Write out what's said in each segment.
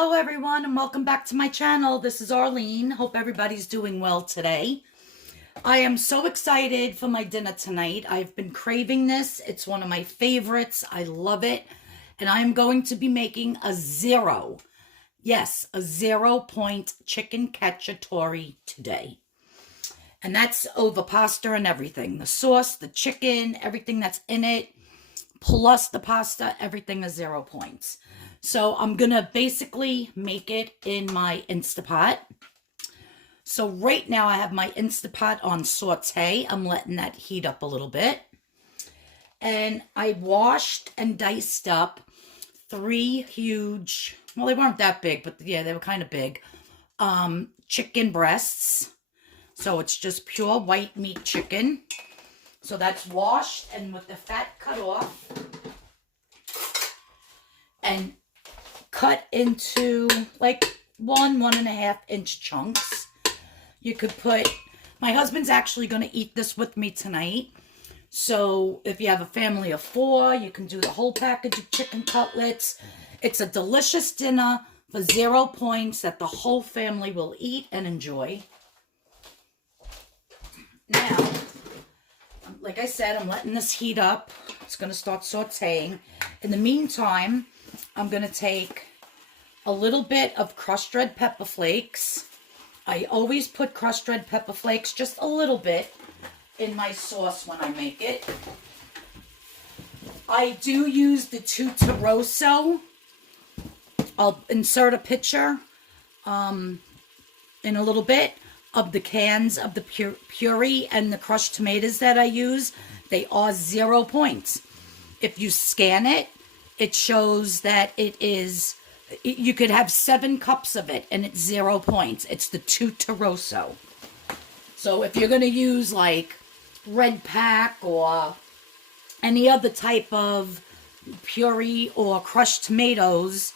Hello everyone and welcome back to my channel. This is Arlene. Hope everybody's doing well today. I am so excited for my dinner tonight. I've been craving this. It's one of my favorites. I love it. And I am going to be making a 0 point chicken cacciatore today. And that's over pasta and everything. The sauce, the chicken, everything that's in it, plus the pasta, everything is 0 points. So I'm going to basically make it in my Instapot. So right now I have my Instapot on saute. I'm letting that heat up a little bit. And I washed and diced up 3 huge, well, they weren't that big, but yeah, they were kind of big, chicken breasts. So it's just pure white meat chicken. So that's washed and with the fat cut off and cut into like 1.5 inch chunks. You could put, my husband's actually going to eat this with me tonight. So if you have a family of 4, you can do the whole package of chicken cutlets. It's a delicious dinner for 0 points that the whole family will eat and enjoy. Now, like I said, I'm letting this heat up. It's going to start sauteing. In the meantime, I'm going to take a little bit of crushed red pepper flakes. I always put crushed red pepper flakes, just a little bit, in my sauce when I make it. I do use the Tuttorosso. I'll insert a picture in a little bit of the cans of the puree and the crushed tomatoes that I use. They are 0 points. If you scan it, it shows that it is, you could have 7 cups of it and it's 0 points. It's the Tuttorosso. So if you're going to use like Red Pack or any other type of puree or crushed tomatoes,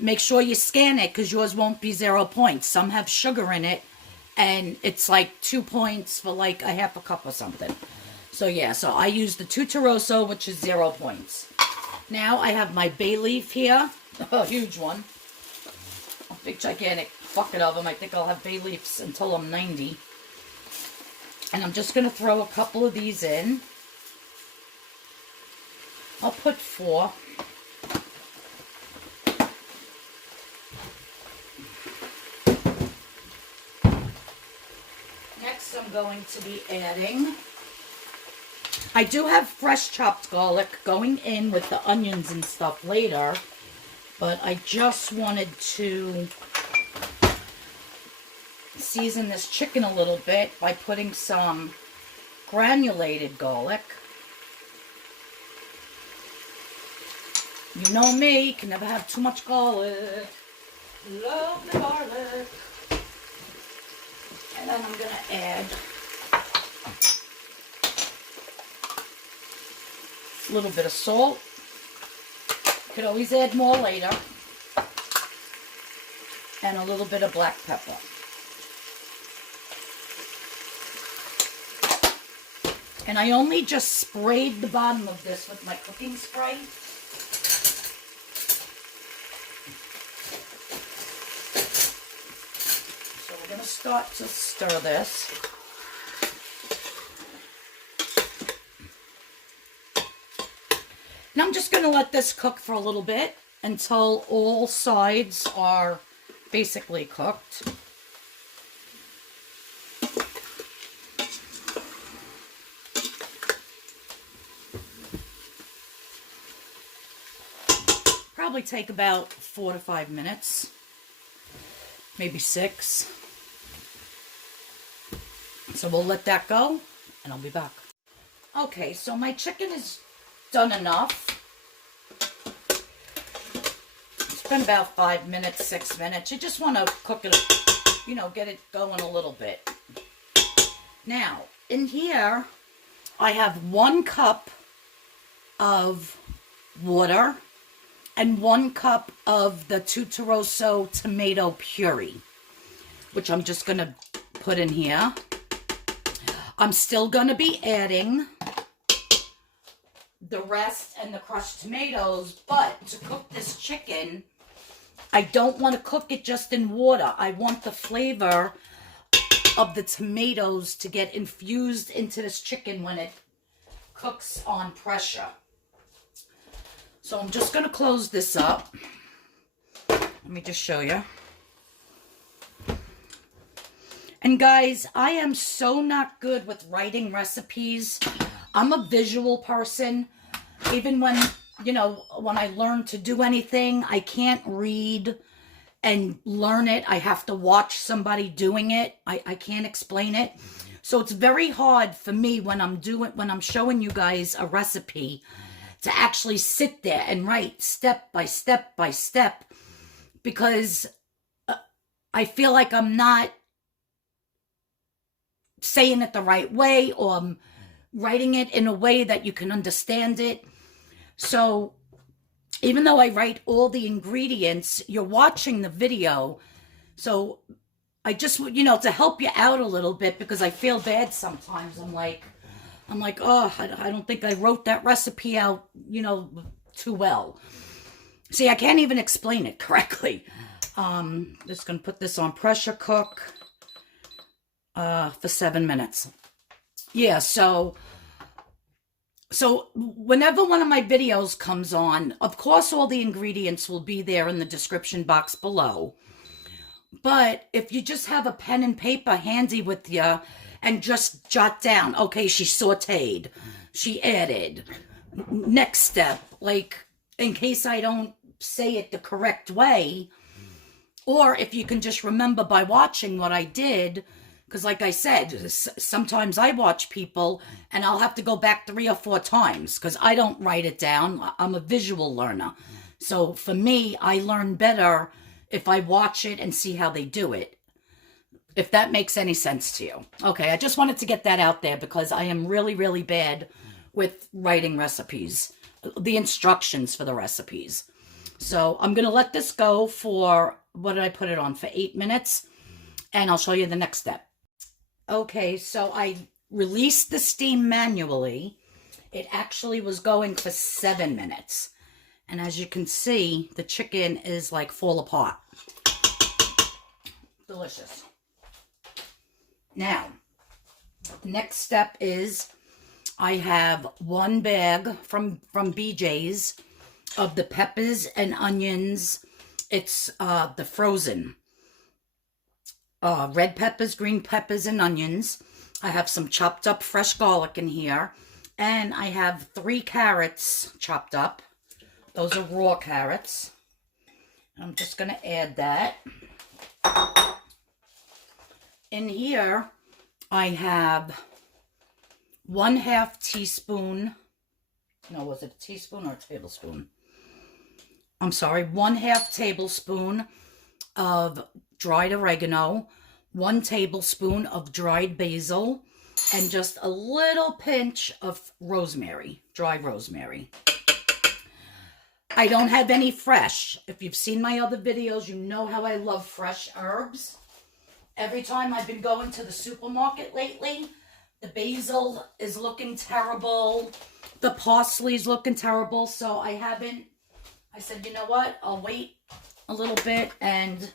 make sure you scan it because yours won't be 0 points. Some have sugar in it and it's like 2 points for like a half a cup or something. So yeah, so I use the Tuttorosso, which is 0 points. Now I have my bay leaf here, a huge one, a big gigantic bucket of them. I think I'll have bay leaves until I'm 90. And I'm just going to throw a couple of these in. I'll put 4. Next I'm going to be adding, I do have fresh chopped garlic going in with the onions and stuff later, but I just wanted to season this chicken a little bit by putting some granulated garlic. You know me, can never have too much garlic. Love the garlic. And then I'm going to add a little bit of salt. Could always add more later. And a little bit of black pepper. And I only just sprayed the bottom of this with my cooking spray. So we're going to start to stir this. And I'm just going to let this cook for a little bit until all sides are basically cooked. Probably take about 4 to 5 minutes, maybe 6. So we'll let that go and I'll be back. Okay, so my chicken is done enough. It's been about 5 minutes, 6 minutes. You just want to cook it, you know, get it going a little bit. Now, in here, I have 1 cup of water and 1 cup of the Tuttorosso tomato puree, which I'm just going to put in here. I'm still going to be adding the rest and the crushed tomatoes, but to cook this chicken, I don't want to cook it just in water. I want the flavor of the tomatoes to get infused into this chicken when it cooks on pressure. So I'm just going to close this up. Let me just show you. And guys, I am so not good with writing recipes. I'm a visual person. Even when, you know, when I learn to do anything, I can't read and learn it. I have to watch somebody doing it. I can't explain it. So it's very hard for me when I'm showing you guys a recipe to actually sit there and write step by step by step, because I feel like I'm not saying it the right way, or I'm writing it in a way that you can understand it. So even though I write all the ingredients, you're watching the video. So I just, you know, to help you out a little bit, because I feel bad sometimes. I'm like, oh, I don't think I wrote that recipe out, you know, too well. See, I can't even explain it correctly. Just going to put this on pressure cook for 7 minutes. Yeah, so whenever one of my videos comes on, of course, all the ingredients will be there in the description box below. But if you just have a pen and paper handy with you and just jot down, okay, she sauteed, she added, next step, like in case I don't say it the correct way, or if you can just remember by watching what I did. Because like I said, sometimes I watch people and I'll have to go back 3 or 4 times because I don't write it down. I'm a visual learner. So for me, I learn better if I watch it and see how they do it. If that makes any sense to you. Okay, I just wanted to get that out there because I am really, really bad with writing recipes. The instructions for the recipes. So I'm going to let this go for, what did I put it on? For 8 minutes. And I'll show you the next step. Okay, so I released the steam manually. It actually was going for 7 minutes. And as you can see, the chicken is like fall apart. Delicious. Now, the next step is I have 1 bag from BJ's of the peppers and onions. It's the frozen. Red peppers, green peppers, and onions. I have some chopped up fresh garlic in here. And I have 3 carrots chopped up. Those are raw carrots. I'm just going to add that. In here, I have 1/2 teaspoon. No, was it a teaspoon or a tablespoon? I'm sorry, 1/2 tablespoon of dried oregano, 1 tablespoon of dried basil, and just a little pinch of rosemary, dry rosemary. I don't have any fresh. If you've seen my other videos, you know how I love fresh herbs. Every time I've been going to the supermarket lately, the basil is looking terrible. The parsley's looking terrible, so I said, you know what? I'll wait a little bit and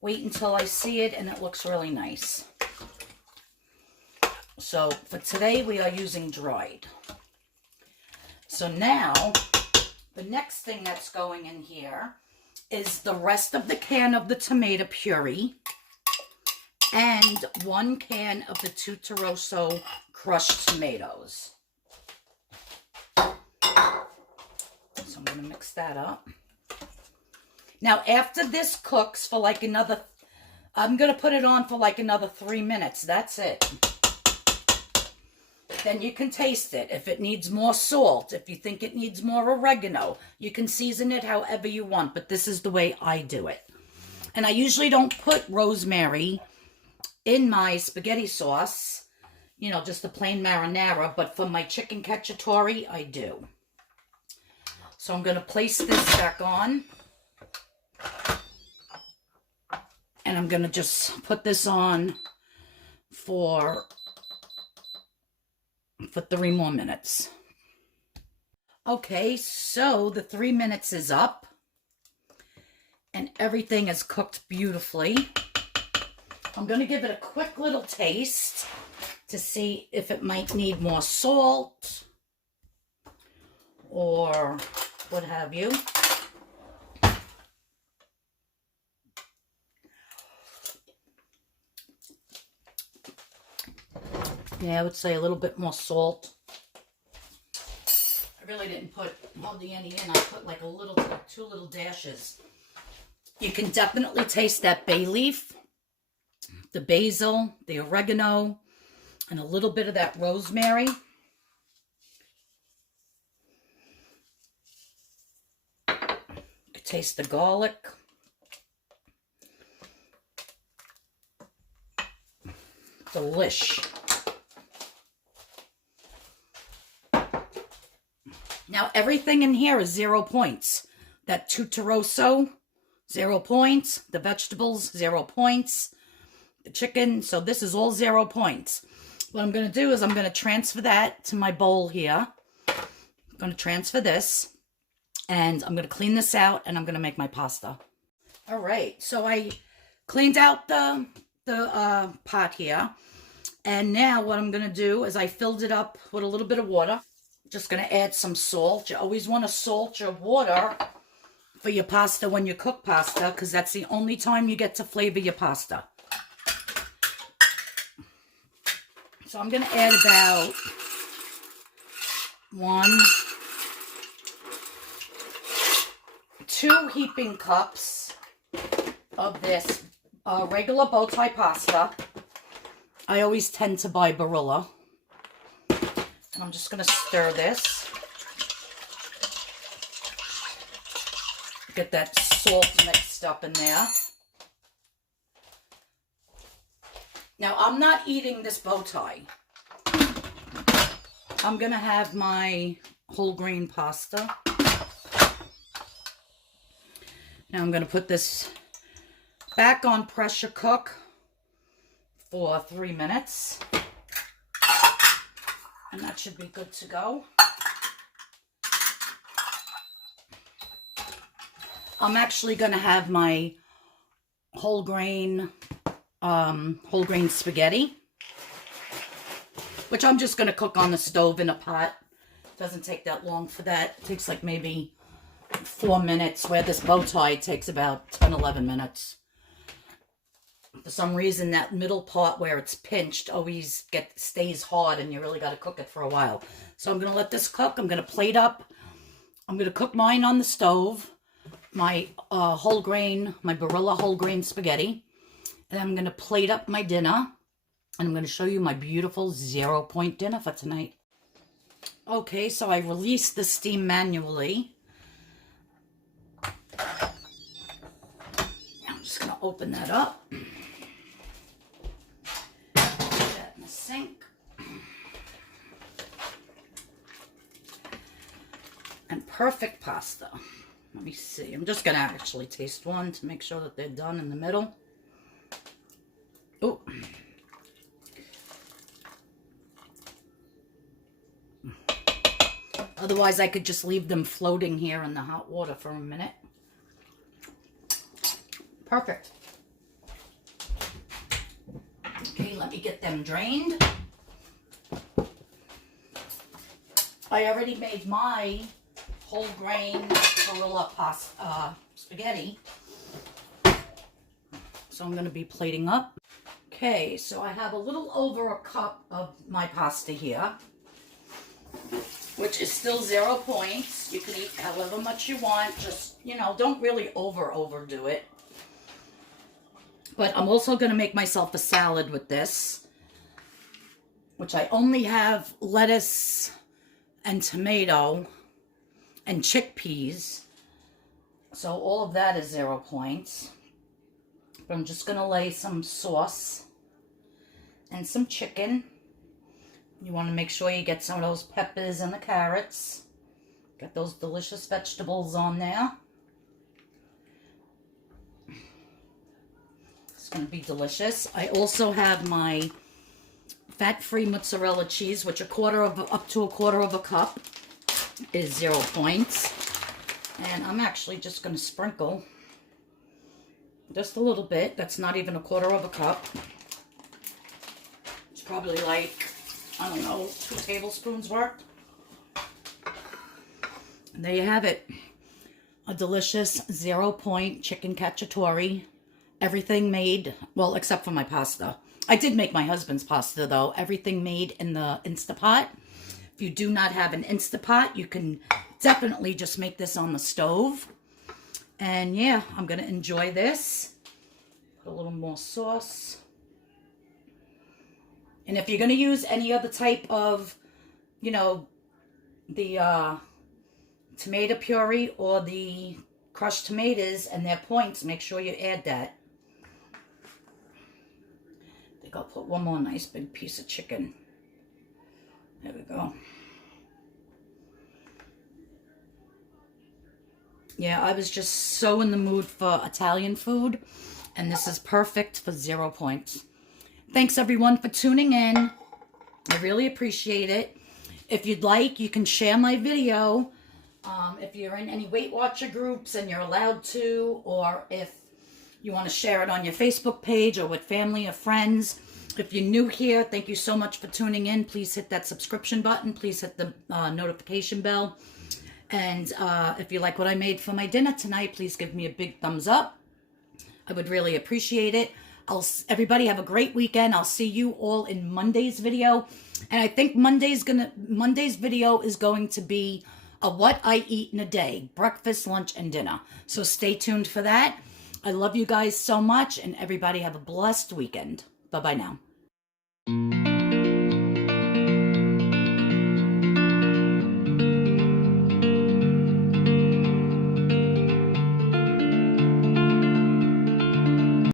wait until I see it and it looks really nice. So for today, we are using dried. So now, the next thing that's going in here is the rest of the can of the tomato puree and 1 can of the Tuttorosso crushed tomatoes. So I'm going to mix that up. Now, after this cooks for like another, I'm going to put it on for like another 3 minutes. That's it. Then you can taste it. If it needs more salt, if you think it needs more oregano, you can season it however you want. But this is the way I do it. And I usually don't put rosemary in my spaghetti sauce. You know, just the plain marinara. But for my chicken cacciatore, I do. So I'm going to place this back on. And I'm going to just put this on for 3 more minutes. Okay, so the 3 minutes is up. and everything is cooked beautifully. I'm going to give it a quick little taste to see if it might need more salt or what have you. Yeah, I would say a little bit more salt. I really didn't put hardly any in. I put like two little dashes. You can definitely taste that bay leaf, the basil, the oregano, and a little bit of that rosemary. You can taste the garlic. Delish. Now everything in here is 0 points. That Tuttorosso, 0 points. The vegetables, 0 points. The chicken, so this is all 0 points. What I'm going to do is I'm going to transfer that to my bowl here. I'm going to transfer this. And I'm going to clean this out and I'm going to make my pasta. All right, so I cleaned out the pot here. And now what I'm going to do is I filled it up with a little bit of water. Just going to add some salt. You always want to salt your water for your pasta when you cook pasta, because that's the only time you get to flavor your pasta. So I'm going to add about 2 heaping cups of this regular bow tie pasta. I always tend to buy Barilla. And I'm just going to stir this. Get that salt mixed up in there. Now, I'm not eating this bow tie. I'm going to have my whole grain pasta. Now, I'm going to put this back on pressure cook for 3 minutes. And that should be good to go. I'm actually going to have my whole grain spaghetti, which I'm just going to cook on the stove in a pot. Doesn't take that long for that. It takes like maybe 4 minutes, where this bow tie takes about 10, 11 minutes. For some reason, that middle part where it's pinched always stays hard, and you really got to cook it for a while. So I'm going to let this cook. I'm going to plate up. I'm going to cook mine on the stove, my whole grain, my Barilla whole grain spaghetti. And I'm going to plate up my dinner, and I'm going to show you my beautiful 0 point dinner for tonight. Okay, so I released the steam manually. I'm just going to open that up. Sink. And perfect pasta. Let me see. I'm just going to actually taste one to make sure that they're done in the middle. Oh. Otherwise, I could just leave them floating here in the hot water for a minute. Perfect. Okay, let me get them drained. I already made my whole grain Barilla pasta spaghetti. So I'm going to be plating up. Okay, so I have a little over a cup of my pasta here, which is still 0 points. You can eat however much you want. Just, you know, don't really overdo it. But I'm also going to make myself a salad with this, which I only have lettuce and tomato and chickpeas. So all of that is 0 points. But I'm just going to lay some sauce and some chicken. You want to make sure you get some of those peppers and the carrots. Get those delicious vegetables on there. Going to be delicious. I also have my fat-free mozzarella cheese, which up to a quarter of a cup is 0 points. And I'm actually just going to sprinkle Just a little bit. That's not even a quarter of a cup. It's probably like, I don't know, 2 tablespoons worth. And there you have it. A delicious 0-point chicken cacciatore. Everything made, well, except for my pasta. I did make my husband's pasta, though. Everything made in the Instapot. If you do not have an Instapot, you can definitely just make this on the stove. And yeah, I'm going to enjoy this. Put a little more sauce. And if you're going to use any other type of, you know, the tomato puree or the crushed tomatoes and their points, make sure you add that. I think I'll put one more nice big piece of chicken. There we go. Yeah, I was just so in the mood for Italian food, and this is perfect for 0 points. Thanks everyone for tuning in. I really appreciate it. If you'd like, you can share my video. If you're in any Weight Watcher groups and you're allowed to, or if you want to share it on your Facebook page or with family or friends. If you're new here, thank you so much for tuning in. Please hit that subscription button. Please hit the notification bell. And if you like what I made for my dinner tonight, please give me a big thumbs up. I would really appreciate it. Everybody have a great weekend. I'll see you all in Monday's video. And I think Monday's video is going to be a what I eat in a day. Breakfast, lunch, and dinner. So stay tuned for that. I love you guys so much, and everybody have a blessed weekend. Bye-bye now.